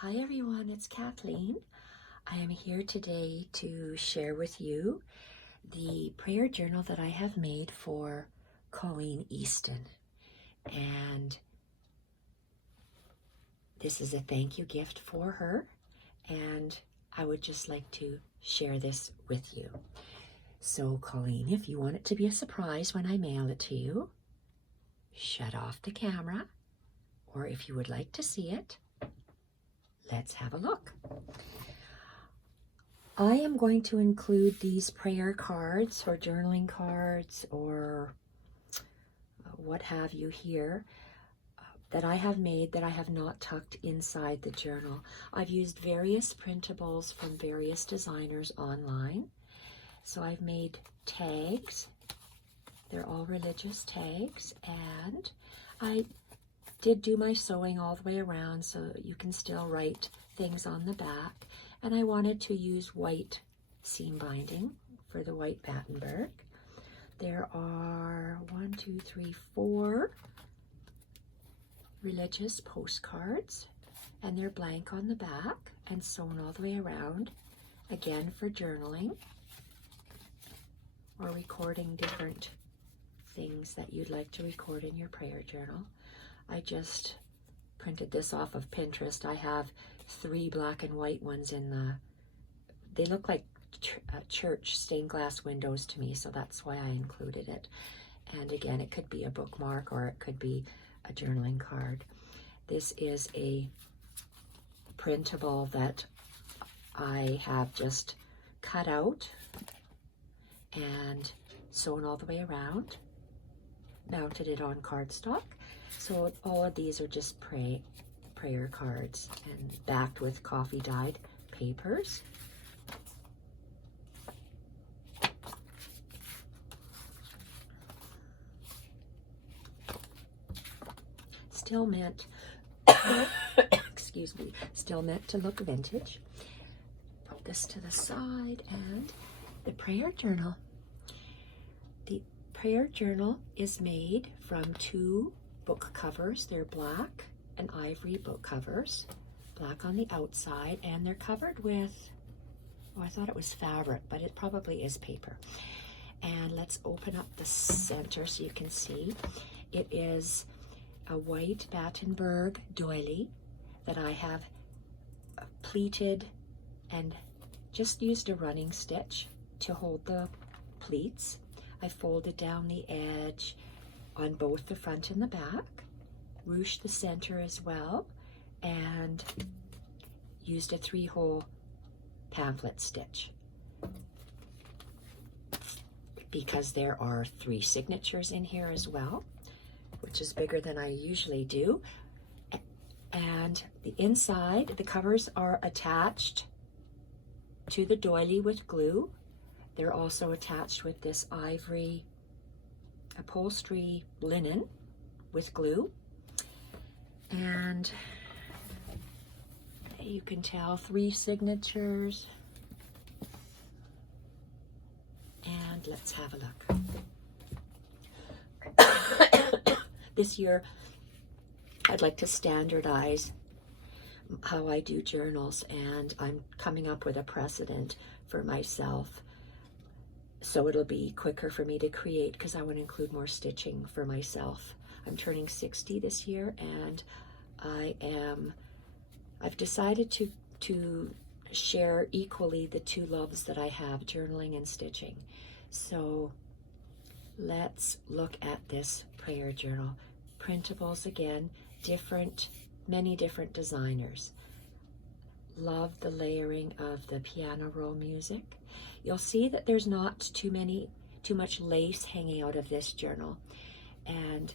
Hi everyone, it's Kathleen. I am here today to share with you the prayer journal that I have made for Colleen Easton. And this is a thank you gift for her, and I would just like to share this with you. So Colleen, if you want it to be a surprise when I mail it to you, shut off the camera, or if you would like to see it, let's have a look. I am going to include these prayer cards or journaling cards or what have you here that I have made that I have not tucked inside the journal. I've used various printables from various designers online. So I've made tags. They're all religious tags, and I did do my sewing all the way around so you can still write things on the back. And I wanted to use white seam binding for the white Battenberg. There are 4 religious postcards, and they're blank on the back and sewn all the way around, again for journaling or recording different things that you'd like to record in your prayer journal. I just printed this off of Pinterest. I have 3 black and white ones they look like church stained glass windows to me, so that's why I included it. And again, it could be a bookmark or it could be a journaling card. This is a printable that I have just cut out and sewn all the way around, mounted it on cardstock. So all of these are just prayer cards and backed with coffee dyed papers. Still meant, excuse me, still meant to look vintage. Put this to the side, and the prayer journal. The prayer journal is made from 2 book covers. They're black and ivory book covers, black on the outside, and they're covered with, oh, I thought it was fabric, but it probably is paper. And let's open up the center so you can see. It is a white Battenberg doily that I have pleated and just used a running stitch to hold the pleats. I folded down the edge on both the front and the back, ruched the center as well, and used a 3-hole pamphlet stitch because there are 3 signatures in here as well, which is bigger than I usually do. And the inside, the covers are attached to the doily with glue. They're also attached with this ivory upholstery linen with glue. And you can tell 3 signatures. And let's have a look. This year, I'd like to standardize how I do journals, and I'm coming up with a precedent for myself. So it'll be quicker for me to create because I want to include more stitching for myself. I'm turning 60 this year, and I've decided to share equally the 2 loves that I have, journaling and stitching. So let's look at this prayer journal. Printables again, many different designers. Love the layering of the piano roll music. You'll see that there's not too much lace hanging out of this journal, and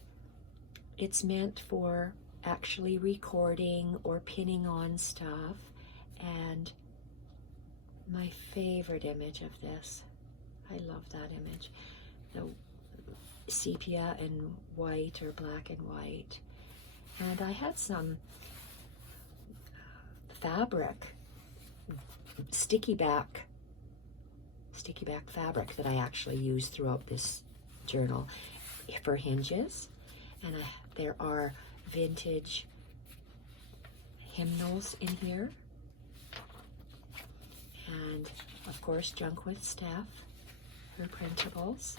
it's meant for actually recording or pinning on stuff. And my favorite image of this, I love that image, the sepia and white or black and white. And I had some fabric, sticky back fabric that I actually used throughout this journal for hinges. And there are vintage hymnals in here. And of course, Junk with Steph, her printables.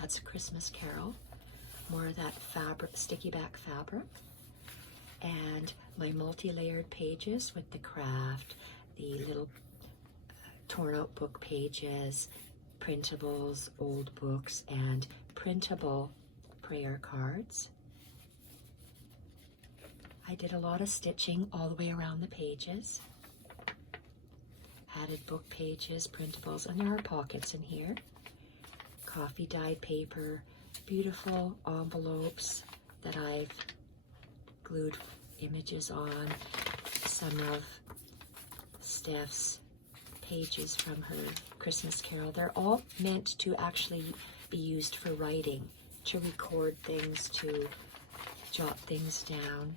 That's a Christmas Carol. More of that fabric, sticky back fabric. And my multi-layered pages with the craft, the little torn out book pages, printables, old books, and printable prayer cards. I did a lot of stitching all the way around the pages. Added book pages, printables, and there are pockets in here. Coffee dyed paper, beautiful envelopes that I've glued images on. Some of Steph's pages from her Christmas Carol. They're all meant to actually be used for writing, to record things, to jot things down.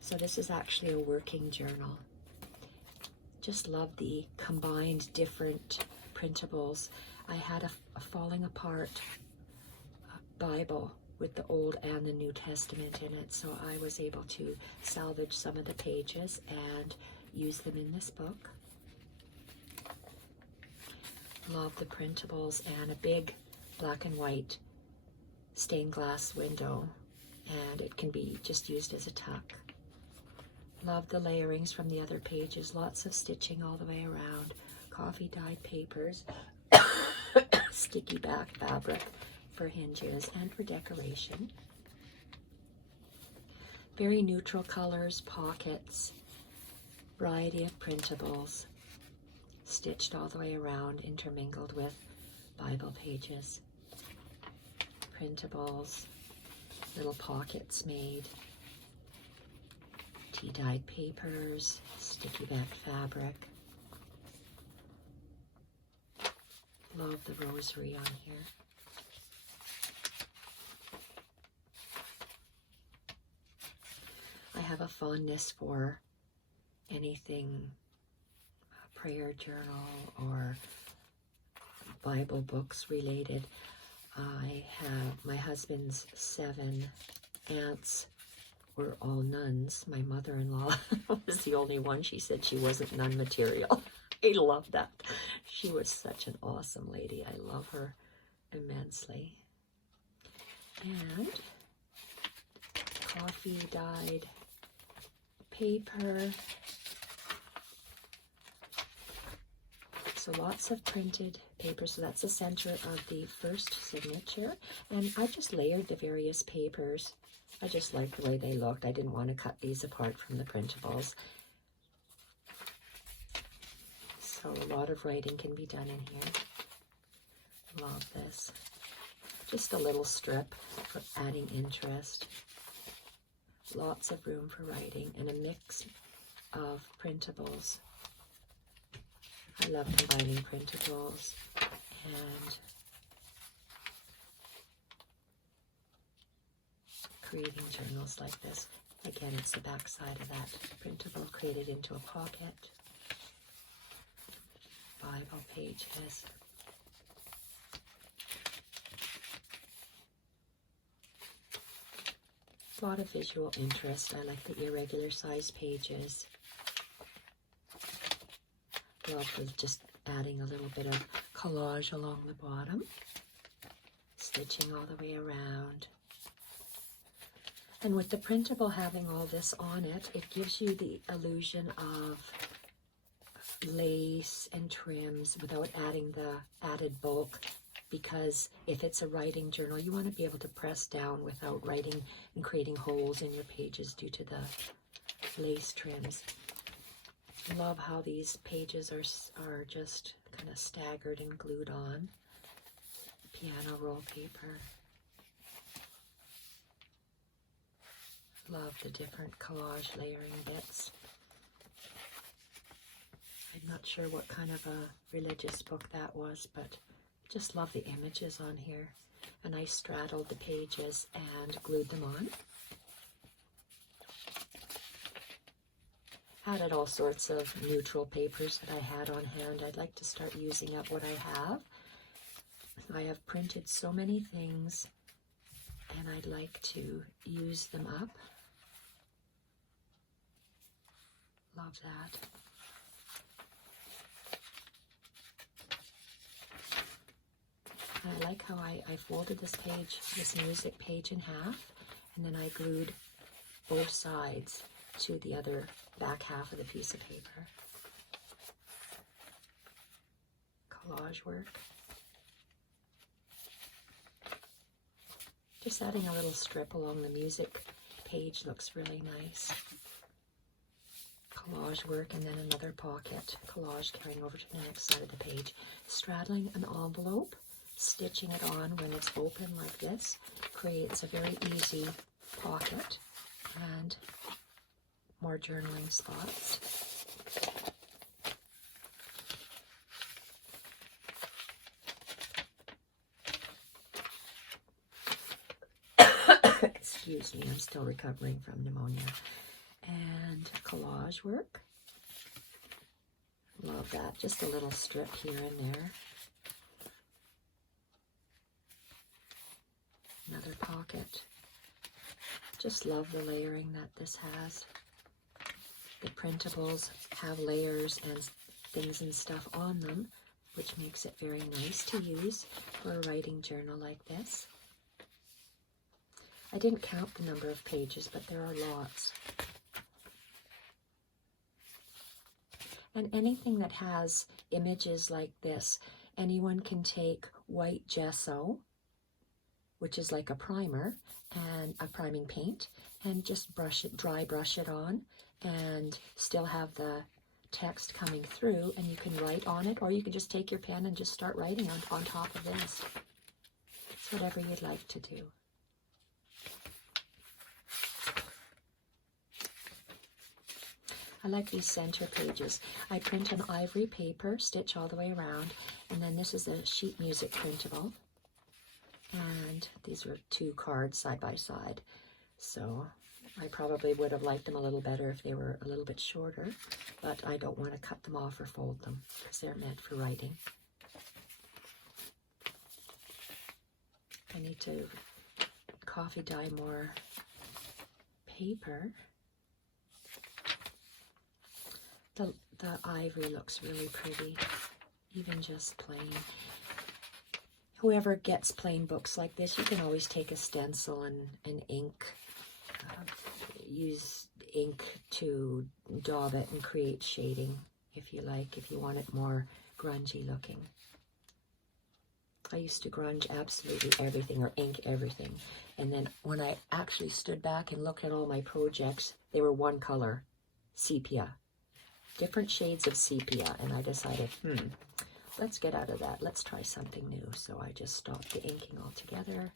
So this is actually a working journal. Just love the combined different printables. I had a falling apart Bible with the Old and the New Testament in it, so I was able to salvage some of the pages and use them in this book. Love the printables, and a big black and white stained glass window, and it can be just used as a tuck. Love the layerings from the other pages, lots of stitching all the way around, coffee dyed papers, sticky back fabric for hinges and for decoration. Very neutral colors, pockets, variety of printables, stitched all the way around, intermingled with Bible pages, printables, little pockets made, tea-dyed papers, sticky back fabric. Love the rosary on here. I have a fondness for anything prayer journal or Bible books related. I have my husband's 7 aunts were all nuns. My mother-in-law was the only one. She said she wasn't nun material. I love that. She was such an awesome lady. I love her immensely. And coffee dyed paper. So lots of printed paper. So that's the center of the first signature. And I just layered the various papers. I just liked the way they looked. I didn't want to cut these apart from the printables. So a lot of writing can be done in here. Love this. Just a little strip for adding interest. Lots of room for writing and a mix of printables. I love combining printables and creating journals like this. Again, it's the back side of that printable created into a pocket. Bible pages. A lot of visual interest. I like the irregular size pages. Love with just adding a little bit of collage along the bottom. Stitching all the way around. And with the printable having all this on it, it gives you the illusion of lace and trims without adding the added bulk, because if it's a writing journal, you want to be able to press down without writing and creating holes in your pages due to the lace trims. Love how these pages are just kind of staggered and glued on. Piano roll paper. Love the different collage layering bits. I'm not sure what kind of a religious book that was, but just love the images on here. And I straddled the pages and glued them on. Added all sorts of neutral papers that I had on hand. I'd like to start using up what I have. I have printed so many things and I'd like to use them up. Love that. I like how I folded this page, this music page in half, and then I glued both sides to the other back half of the piece of paper. Collage work. Just adding a little strip along the music page looks really nice. Collage work, and then another pocket collage carrying over to the next side of the page. Straddling an envelope, stitching it on when it's open like this creates a very easy pocket and more journaling spots. Excuse me, I'm still recovering from pneumonia. And collage work. Love that. Just a little strip here and there. Another pocket. Just love the layering that this has. The printables have layers and things and stuff on them, which makes it very nice to use for a writing journal like this. I didn't count the number of pages, but there are lots. And anything that has images like this, anyone can take white gesso, which is like a primer, and a priming paint, and just brush it, dry brush it on, and still have the text coming through, and you can write on it, or you can just take your pen and just start writing on top of this. It's whatever you'd like to do. I like these center pages. I print on ivory paper, stitch all the way around, and then this is a sheet music printable. And these were 2 cards side by side. So I probably would have liked them a little better if they were a little bit shorter, but I don't want to cut them off or fold them because they're meant for writing. I need to coffee dye more paper. The ivory looks really pretty, even just plain. Whoever gets plain books like this, you can always take a stencil and ink. Use ink to daub it and create shading if you like, if you want it more grungy looking. I used to grunge absolutely everything or ink everything. And then when I actually stood back and looked at all my projects, they were one color, sepia. Different shades of sepia, and I decided, let's get out of that. Let's try something new. So I just stopped the inking altogether,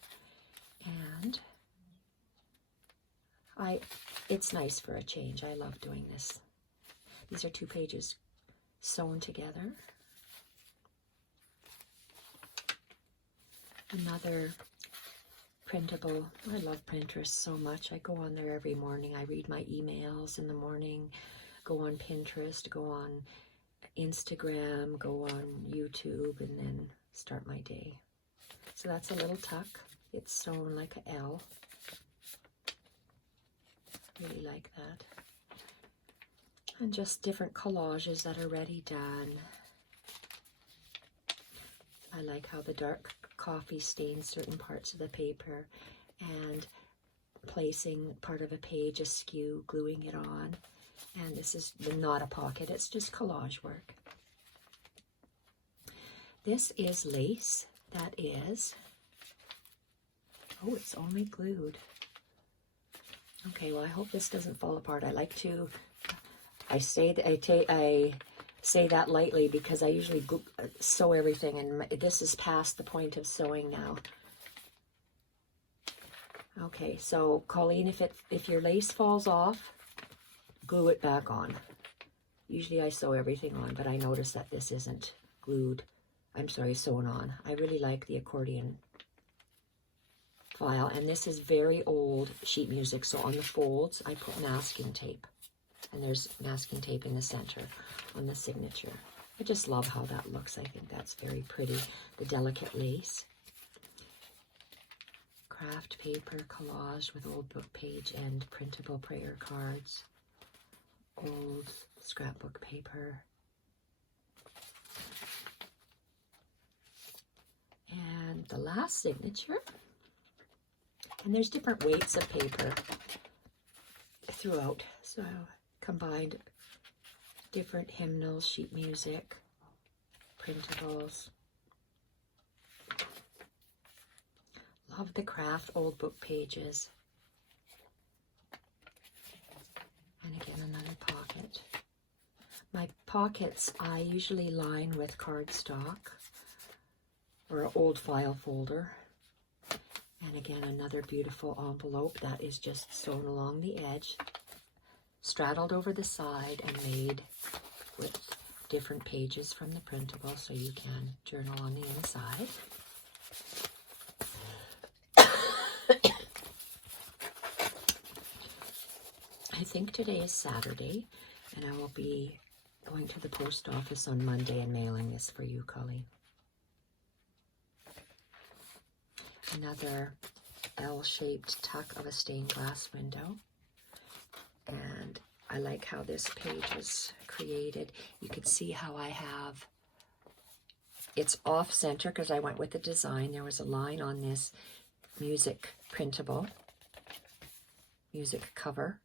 and it's nice for a change. I love doing this. These are 2 pages sewn together. Another printable. I love Pinterest so much. I go on there every morning. I read my emails in the morning. Go on Pinterest, go on Instagram, go on YouTube, and then start my day. So that's a little tuck. It's sewn like an L. Really like that. And just different collages that are ready done. I like how the dark coffee stains certain parts of the paper, and placing part of a page askew, gluing it on. And this is not a pocket, it's just collage work. This is lace that is, oh, it's only glued. Okay, well, I hope this doesn't fall apart. I say that lightly because I usually sew everything, and this is past the point of sewing now. Okay, so Colleen, if your lace falls off, glue it back on. Usually I sew everything on, but I noticed that this isn't glued. I'm sorry, sewn on. I really like the accordion file, and this is very old sheet music, so on the folds I put masking tape, and there's masking tape in the center on the signature. I just love how that looks. I think that's very pretty. The delicate lace. Craft paper collage with old book page and printable prayer cards. Old scrapbook paper. And the last signature. And there's different weights of paper throughout. So I combined different hymnals, sheet music, printables. Love the craft old book pages. And again, another pocket. My pockets I usually line with cardstock or an old file folder. And again, another beautiful envelope that is just sewn along the edge, straddled over the side, and made with different pages from the printable so you can journal on the inside. I think today is Saturday, and I will be going to the post office on Monday and mailing this for you, Colleen. Another L-shaped tuck of a stained glass window. And I like how this page was created. You can see how I have, it's off center because I went with the design. There was a line on this music printable, music cover,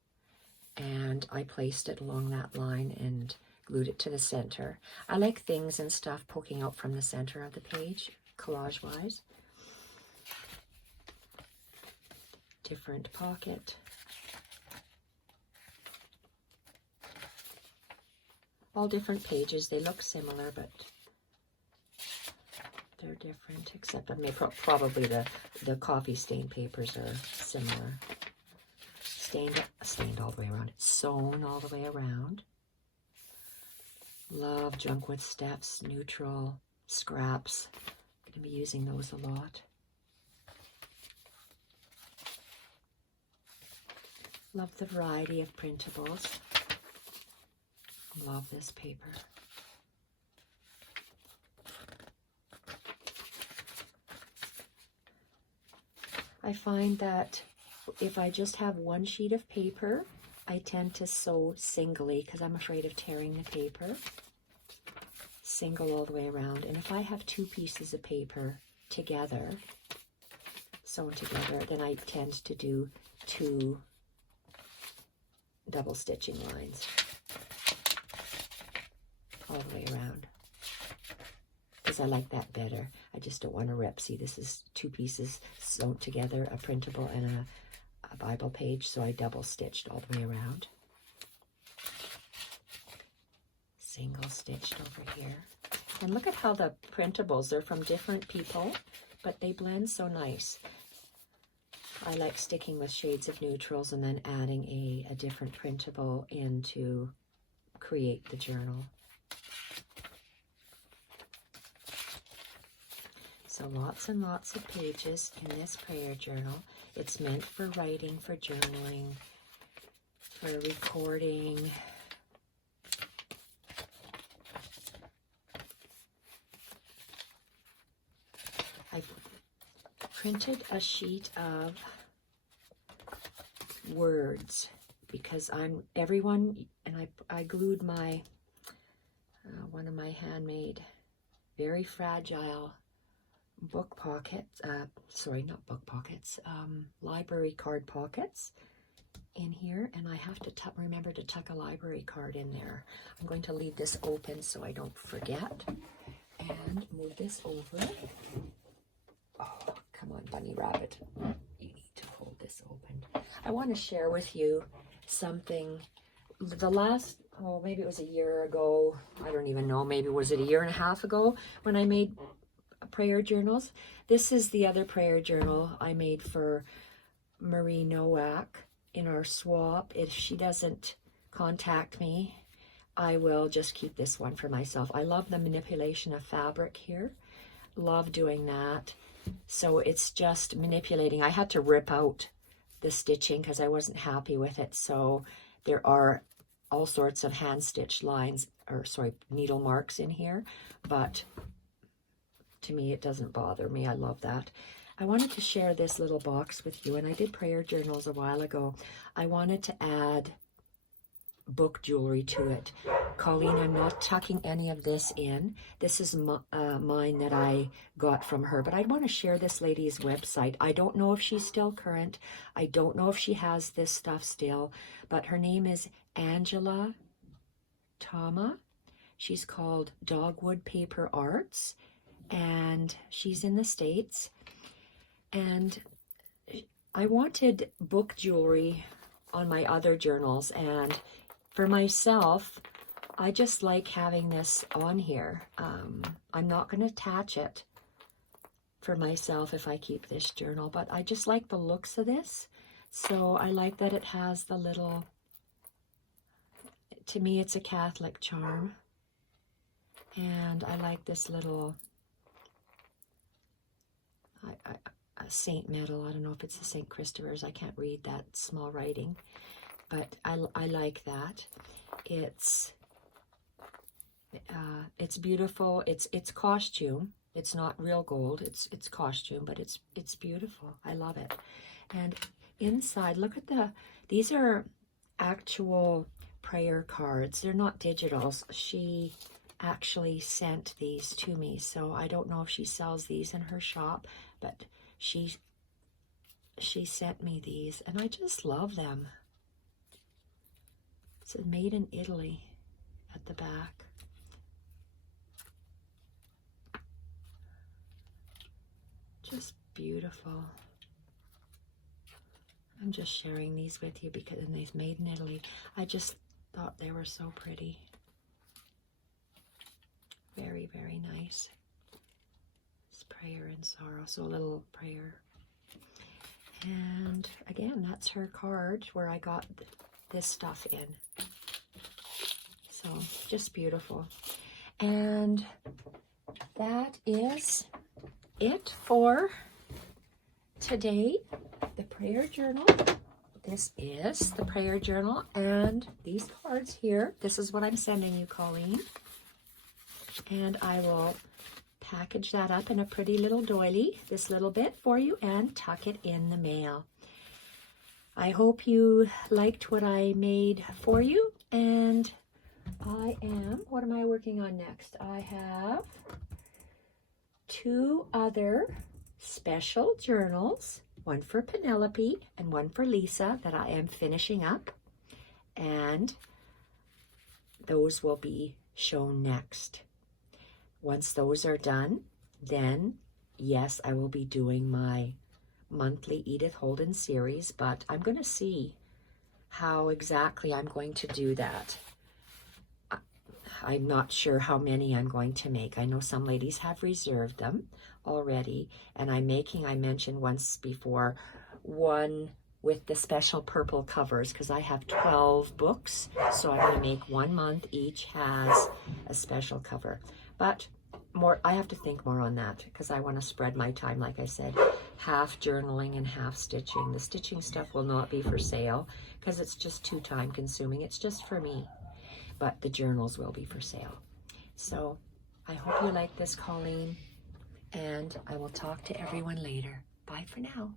and I placed it along that line and glued it to the center. I like things and stuff poking out from the center of the page, collage-wise. Different pocket. All different pages. They look similar, but they're different, except I may probably the coffee stain papers are similar. Stained all the way around. It's sewn all the way around. Love junk with steps, neutral, scraps. I'm going to be using those a lot. Love the variety of printables. Love this paper. I find that if I just have one sheet of paper, I tend to sew singly because I'm afraid of tearing the paper. Single all the way around. And if I have two pieces of paper together, sewn together, then I tend to do two double stitching lines all the way around because I like that better. I just don't want to rip. See, this is two pieces sewn together, a printable and a Bible page, so I double stitched all the way around. Single stitched over here. And look at how the printables, they're from different people, but they blend so nice. I like sticking with shades of neutrals and then adding a different printable in to create the journal. So lots and lots of pages in this prayer journal. It's meant for writing, for journaling, for recording. I printed a sheet of words because everyone, and I glued my, one of my handmade, very fragile book pockets, sorry, not book pockets, library card pockets in here, and I have to remember to tuck a library card in there. I'm going to leave this open so I don't forget, and move this over. Oh, come on, bunny rabbit. You need to hold this open. I want to share with you something. The last, oh, maybe it was a year ago. I don't even know. Maybe was it a year and a half ago when I made prayer journals. This is the other prayer journal I made for Marie Nowak in our swap. If she doesn't contact me, I will just keep this one for myself. I love the manipulation of fabric here. Love doing that. So it's just manipulating. I had to rip out the stitching because I wasn't happy with it. So there are all sorts of hand stitched lines, or sorry, needle marks in here, but to me it doesn't bother me. I love that. I wanted to share this little box with you, and I did prayer journals a while ago. I wanted to add book jewelry to it. Colleen, I'm not tucking any of this in. This is mine that I got from her, but I want to share this lady's website. I don't know if she's still current. I don't know if she has this stuff still, but her name is Angela Tama. She's called Dogwood Paper Arts, and she's in the States. And I wanted book jewelry on my other journals, and for myself, I just like having this on here. I'm not going to attach it for myself if I keep this journal, but I just like the looks of this. So I like that it has the little, to me it's a Catholic charm. And I like this little a saint medal. I don't know if it's the St. Christopher's. I can't read that small writing, but I like that. It's beautiful. It's costume. It's not real gold. It's costume, but it's beautiful. I love it. And inside, look at these are actual prayer cards. They're not digitals. She actually sent these to me, so I don't know if she sells these in her shop, but she sent me these, and I just love them. It says made in Italy at the back. Just beautiful. I'm just sharing these with you because they're made in Italy. I just thought they were so pretty. Very, very nice. It's prayer and sorrow, so a little prayer. And again, that's her card where I got this stuff in. So just beautiful. And that is it for today. The prayer journal. This is the prayer journal, and these cards here. This is what I'm sending you, Colleen. And I will package that up in a pretty little doily, this little bit for you, and tuck it in the mail. I hope you liked what I made for you, and what am I working on next? I have 2 other special journals, one for Penelope and one for Lisa, that I am finishing up, and those will be shown next. Once those are done, then yes, I will be doing my monthly Edith Holden series, but I'm going to see how exactly I'm going to do that. I'm not sure how many I'm going to make. I know some ladies have reserved them already, and I mentioned once before, one with the special purple covers, because I have 12 books, so I'm going to make 1 month. Each has a special cover. But I have to think more on that, because I want to spread my time, like I said, half journaling and half stitching. The stitching stuff will not be for sale, because it's just too time consuming. It's just for me. But the journals will be for sale. So I hope you like this, Colleen, and I will talk to everyone later. Bye for now.